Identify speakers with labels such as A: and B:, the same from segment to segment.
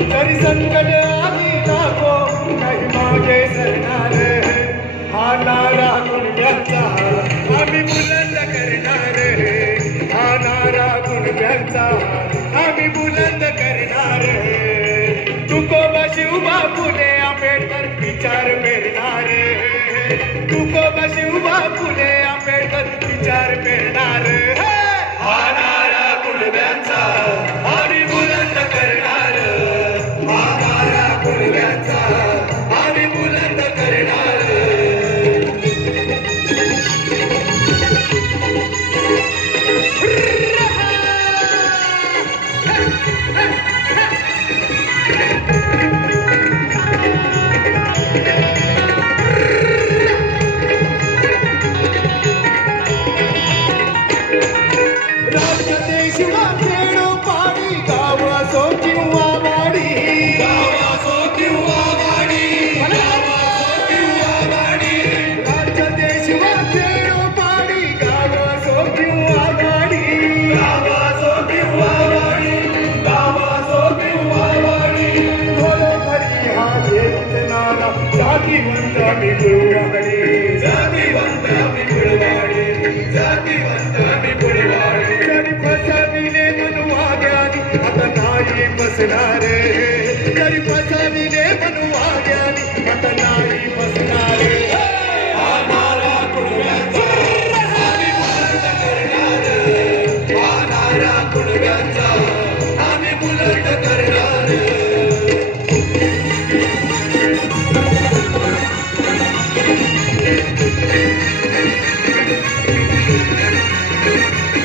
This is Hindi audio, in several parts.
A: तरी संकट आदि को नहीं मांगे सरनारे हाँ। नारा गुण व्यंता आम्ही बुलंद करणारे हा। नारा गुण व्यंता आम्ही बुलंद करणारे तुकोबा शिवबा फुले आंबेडकर विचार पेरणारे तुकोबा शिवबा फुले आंबेडकर विचार पेरणारे Jari pasa dinhe manu aagyaani, ata naai pasa naare. Jari pasa.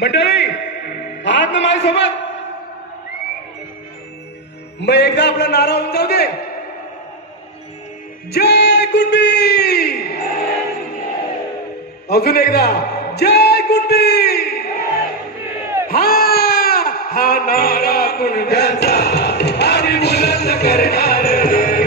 B: मंडळी आज ना माझ्यासोबत मग एकदा आपला नारा उंचावते दे. जय कुंडी अजून एकदा. जय कुंडी हा
A: हा नारा कुणब्याचा. आणि मुलांना करणार.